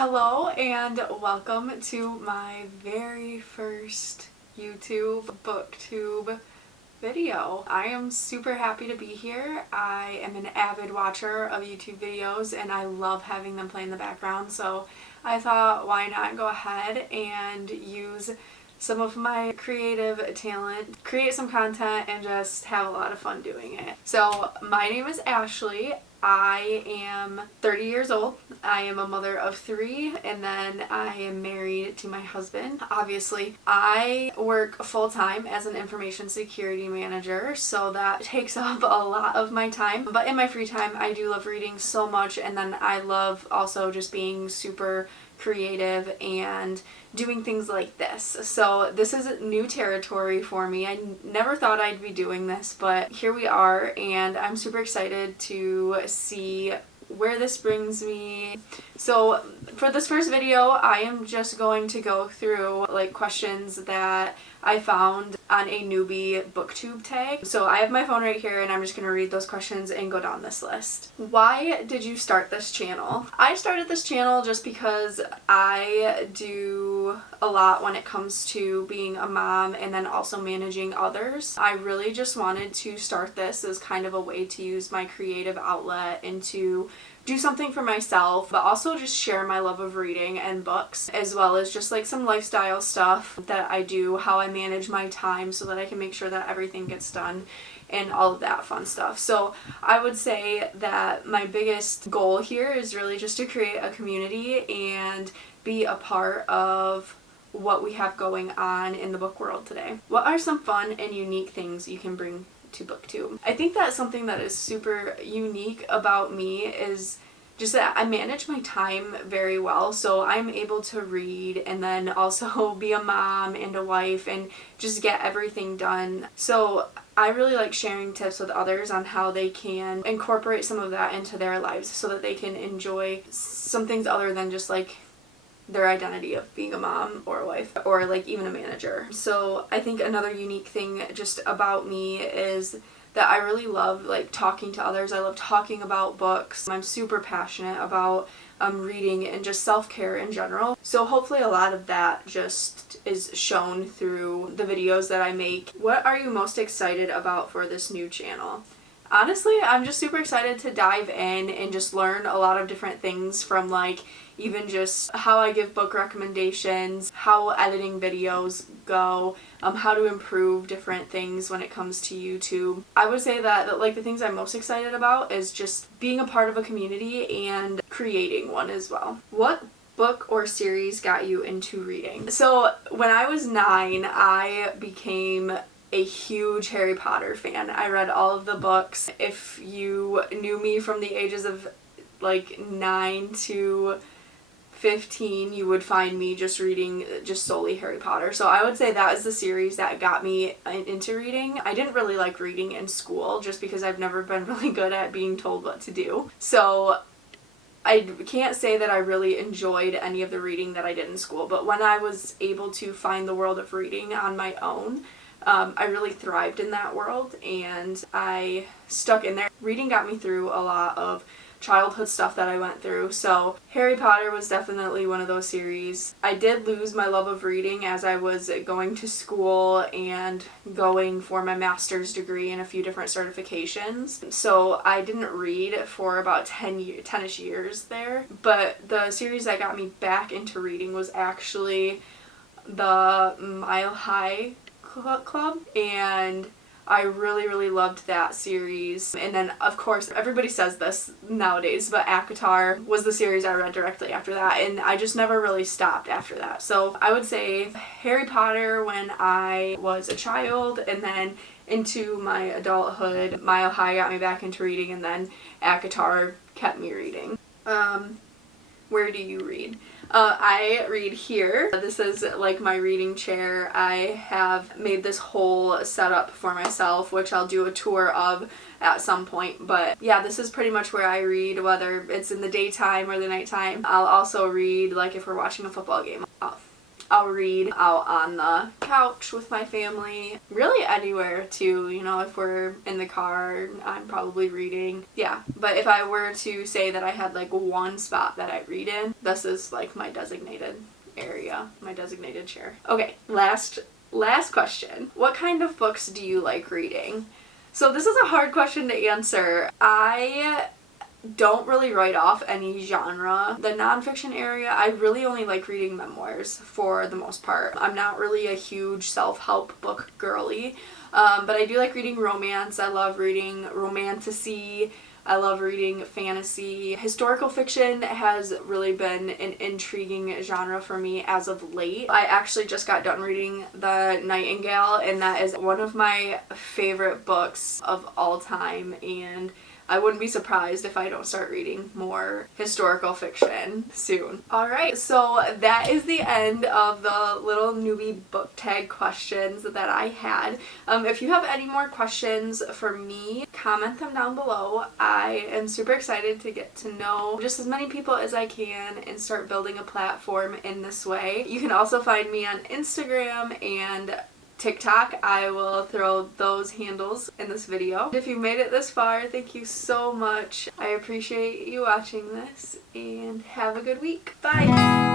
Hello and welcome to my very first YouTube Booktube video. I am super happy to be here. I am an avid watcher of YouTube videos and I love having them play in the background, so I thought why not go ahead and use some of my creative talent, create some content, and just have a lot of fun doing it. So my name is Ashley. I am 30 years old. I am a mother of 3, and then I am married to my husband. Obviously, I work full-time as an information security manager, so that takes up a lot of my time. But in my free time, I do love reading so much, and then I love also just being super creative and doing things like this. So this is new territory for me. I never thought I'd be doing this, but here we are, and I'm super excited to see where this brings me. So for this first video, I am just going to go through like questions that I found on a newbie Booktube tag. So I have my phone right here and I'm just going to read those questions and go down this list. Why did you start this channel? I started this channel just because I do a lot when it comes to being a mom and then also managing others. I really just wanted to start this as kind of a way to use my creative outlet and to do something for myself, but also just share my love of reading and books, as well as just like some lifestyle stuff that I do, how I manage my time so that I can make sure that everything gets done and all of that fun stuff. So I would say that my biggest goal here is really just to create a community and be a part of what we have going on in the book world today. What are some fun and unique things you can bring to Booktube? I think that something that is super unique about me is just that I manage my time very well, so I'm able to read and then also be a mom and a wife and just get everything done. So I really like sharing tips with others on how they can incorporate some of that into their lives so that they can enjoy some things other than just like their identity of being a mom or a wife or like even a manager. So I think another unique thing just about me is that I really love like talking to others. I love talking about books. I'm super passionate about reading and just self-care in general. So hopefully a lot of that just is shown through the videos that I make. What are you most excited about for this new channel? Honestly, I'm just super excited to dive in and just learn a lot of different things, from like even just how I give book recommendations, how editing videos go, how to improve different things when it comes to YouTube. I would say that like the things I'm most excited about is just being a part of a community and creating one as well. What book or series got you into reading? So when I was 9, I became a huge Harry Potter fan. I read all of the books. If you knew me from the ages of like 9 to 15, you would find me just reading just solely Harry Potter. So I would say that is the series that got me into reading. I didn't really like reading in school just because I've never been really good at being told what to do. So I can't say that I really enjoyed any of the reading that I did in school, but when I was able to find the world of reading on my own, I really thrived in that world and I stuck in there. Reading got me through a lot of childhood stuff that I went through, so Harry Potter was definitely one of those series. I did lose my love of reading as I was going to school and going for my master's degree and a few different certifications, so I didn't read for about 10-ish years there. But the series that got me back into reading was actually the Mile High Club, and I really loved that series. And then of course everybody says this nowadays, but ACOTAR was the series I read directly after that, and I just never really stopped after that. So I would say Harry Potter when I was a child, and then into my adulthood Mile High got me back into reading, and then ACOTAR kept me reading. Where do you read? I read here. This is like my reading chair. I have made this whole setup for myself, which I'll do a tour of at some point. But yeah, this is pretty much where I read, whether it's in the daytime or the nighttime. I'll also read like if we're watching a football game. I'll read out on the couch with my family, really anywhere too, you know, if we're in the car, I'm probably reading. Yeah, but if I were to say that I had like one spot that I read in, this is like my designated area, my designated chair. Okay, last question. What kind of books do you like reading? So this is a hard question to answer. I don't really write off any genre. The nonfiction area, I really only like reading memoirs for the most part. I'm not really a huge self-help book girly, but I do like reading romance. I love reading romantasy. I love reading fantasy. Historical fiction has really been an intriguing genre for me as of late. I actually just got done reading The Nightingale, and that is one of my favorite books of all time, and I wouldn't be surprised if I don't start reading more historical fiction soon. Alright, so that is the end of the little newbie book tag questions that I had. If you have any more questions for me, comment them down below. I am super excited to get to know just as many people as I can and start building a platform in this way. You can also find me on Instagram and TikTok. I will throw those handles in this video. If you made it this far, thank you so much. I appreciate you watching this, and have a good week. Bye!